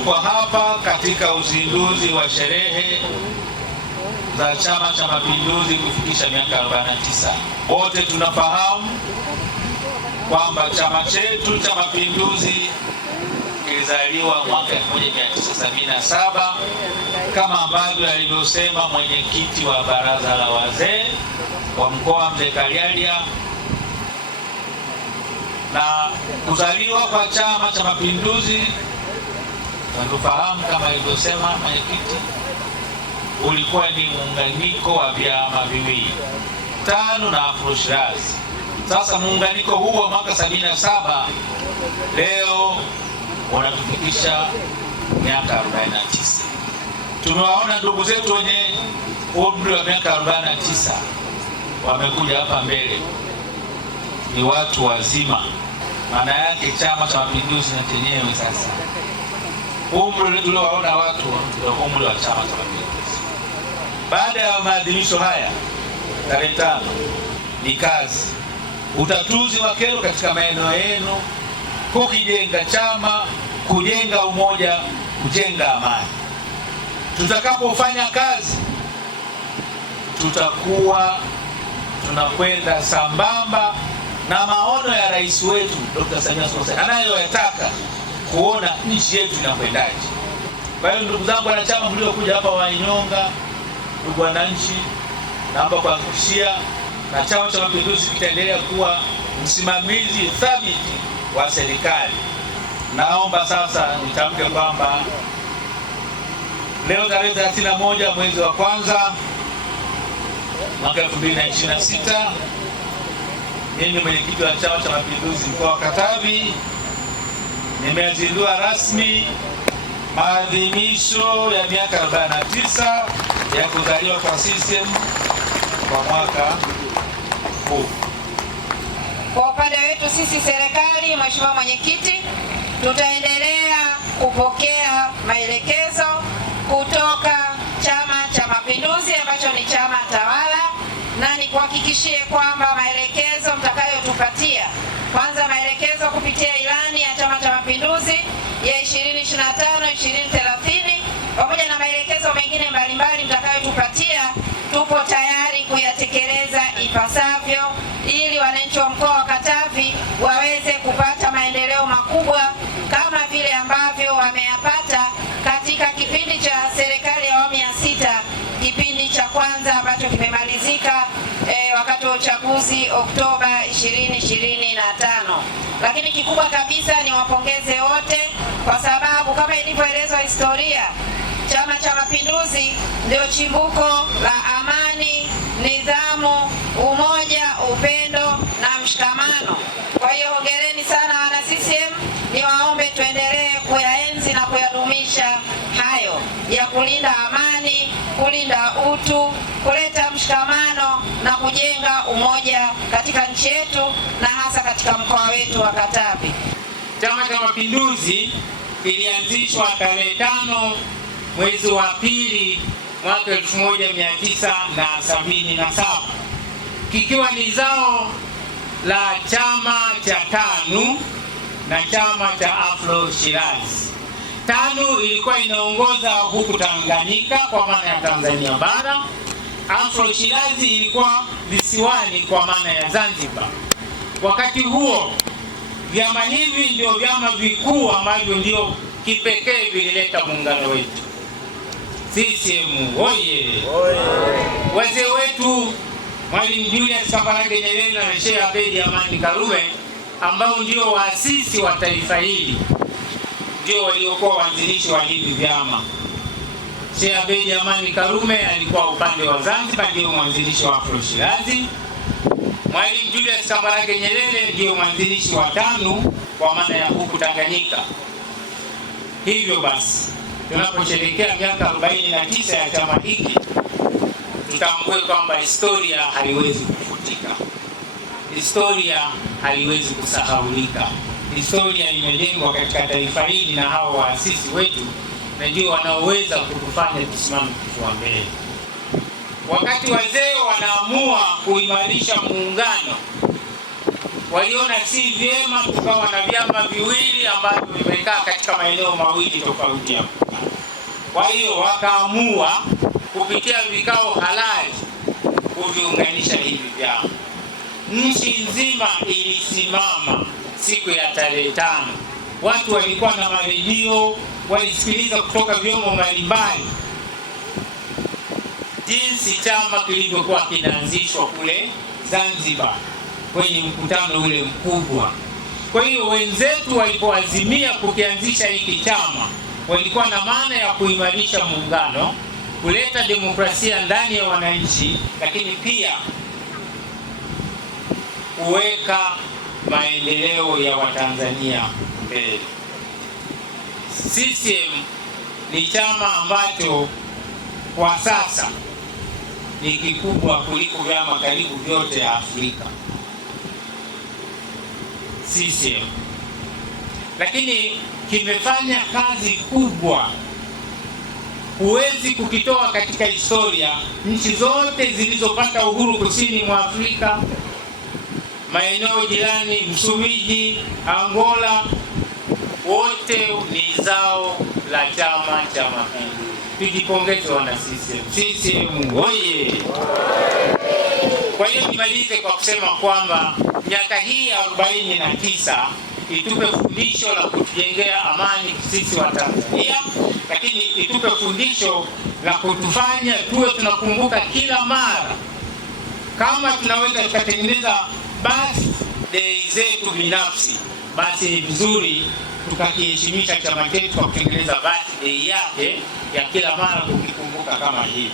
tuko hapa katika uzinduzi wa sherehe za Chama cha Mapinduzi kufikisha miaka 49. Wote tunafahamu kwamba chama chetu cha Mapinduzi kilizaliwa mwaka 1977 kama ambavyo alivyosema mwenyekiti wa baraza la wazee wa mkoa Mzee Kalyalia, na kuzaliwa kwa Chama cha Mapinduzi tunafahamu kama alivyosema mwenyekiti ulikuwa ni muunganiko wa vyama viwili, TANU na Afro Shirazi. Sasa muunganiko huu wa mwaka 77 leo unatufikisha miaka 49. Tumewaona ndugu zetu wenye umri wa miaka 49 wamekuja hapa mbele, ni watu wazima. Maana yake Chama cha Mapinduzi na chenyewe sasa umri tuliowaona watu ndio umri wa Chama cha Mapinduzi. Baada ya maadhimisho haya tarehe 5 ni kazi, utatuzi wa kero katika maeneo yenu, kukijenga chama, kujenga umoja, kujenga amani. Tutakapofanya kazi tutakuwa tunakwenda sambamba na maono ya rais wetu Dr. Samia Suluhu Hassan anayoyataka kuona nchi yetu inakwendaje. Kwa hiyo ndugu zangu wanachama mliokuja hapa wa Inyonga, ndugu wananchi, naomba kuhakikishia na Chama cha Mapinduzi kitaendelea kuwa msimamizi thabiti wa serikali. Naomba sasa nitamke kwamba leo tarehe 31 mwezi wa kwanza mwaka 2026 mimi mwenyekiti wa Chama cha Mapinduzi mkoa wa Katavi nimezindua rasmi maadhimisho ya miaka 49 ya kuzaliwa kwa CCM kwa mwaka huu. Kwa upande wetu sisi serikali, Mheshimiwa Mwenyekiti, tutaendelea kupokea maelekezo kutoka Chama cha Mapinduzi ambacho ni chama tawala, na nikuhakikishie kwamba maelekezo mtakayotupatia, kwanza maelekezo kupitia ilani ya Chama cha Mapinduzi ya 2025-2030 pamoja na maelekezo mengine mbalimbali mtakayotupatia, tupo tayari kuyatekeleza ipasavyo ili wananchi wa mkoa wa Katavi waweze kupata maendeleo makubwa kama vile ambavyo wameyapata katika kipindi cha serikali ya awamu ya 6, kipindi cha kwanza ambacho kimemalizika wakati wa uchaguzi Oktoba 2025. Lakini kikubwa kabisa ni wapongeze wote, kwa sababu kama ilivyoelezwa historia, Chama cha Mapinduzi ndio chimbuko la amani, nidhamu, umoja, upendo na mshikamano. Kwa hiyo hongereni sana wana CCM, niwaombe tuendelee kuyaenzi na kuyadumisha hayo ya kulinda amani, kulinda utu, kuleta mshikamano na kujenga umoja katika nchi yetu na hasa katika mkoa wetu wa Katavi. Chama cha Mapinduzi kilianzishwa tarehe 5 mwezi wa pili mwaka 1977 kikiwa ni zao la chama cha TANU na chama cha Afro Shirazi. TANU ilikuwa inaongoza huku Tanganyika kwa maana ya Tanzania bara. Afro Shirazi ilikuwa visiwani kwa maana ya Zanzibar. Wakati huo vyama hivi ndio vyama vikuu ambavyo ndio kipekee vilileta muungano wetu. CCM oye! Wazee wetu Mwalimu Julius Kambarage Nyerere na Sheikh Abeid Amani Karume ambao ndio waasisi wa taifa hili ndio waliokuwa waanzilishi wa hivi vyama. Sheikh Abeid Amani Karume alikuwa upande wa Zanzibar, ndio mwanzilishi wa Afro Shirazi. Mwalimu Julius Kambarage Nyerere ndio mwanzilishi wa TANU kwa maana ya huku Tanganyika. Hivyo basi tunaposherehekea miaka 49 ya chama hiki, tutambue kwamba historia haiwezi kufutika. Historia haiwezi kusahaulika. Historia imejengwa katika taifa hili na hao waasisi wetu, na ndio wanaoweza kutufanya tusimame kifua mbele. Wakati wazee wanaamua kuimarisha muungano, waliona si vyema tukawa na vyama viwili ambavyo vimekaa katika maeneo mawili tofauti ya Muungano. Kwa hiyo wakaamua kupitia vikao halali kuviunganisha hivi vyama. Nchi nzima ilisimama siku ya tarehe 5. Watu walikuwa na maredio, walisikiliza kutoka vyombo mbalimbali jinsi chama kilivyokuwa kinaanzishwa kule Zanzibar kwenye mkutano ule mkubwa. Kwa hiyo wenzetu walipoazimia kukianzisha hiki chama, walikuwa na maana ya kuimarisha muungano, kuleta demokrasia ndani ya wananchi, lakini pia kuweka maendeleo ya Watanzania mbele. CCM ni chama ambacho kwa sasa ni kikubwa kuliko vyama karibu vyote ya Afrika. CCM, lakini kimefanya kazi kubwa. Huwezi kukitoa katika historia. Nchi zote zilizopata uhuru kusini mwa Afrika, maeneo jirani, Msumbiji, Angola, wote ni zao la Chama cha Mapinduzi. Tujipongeze wana CCM. CCM oye! Kwa hiyo nimalize kwa kusema kwamba miaka hii ya 49 itupe fundisho la kutujengea amani sisi wa Tanzania, lakini itupe fundisho la kutufanya tuwe tunakumbuka kila mara. Kama tunaweza tukatengeneza birthday zetu binafsi, basi ni vizuri tukakiheshimisha chama chetu kwa kutengeneza birthday yake ya kila mara kukikumbuka kama hivi.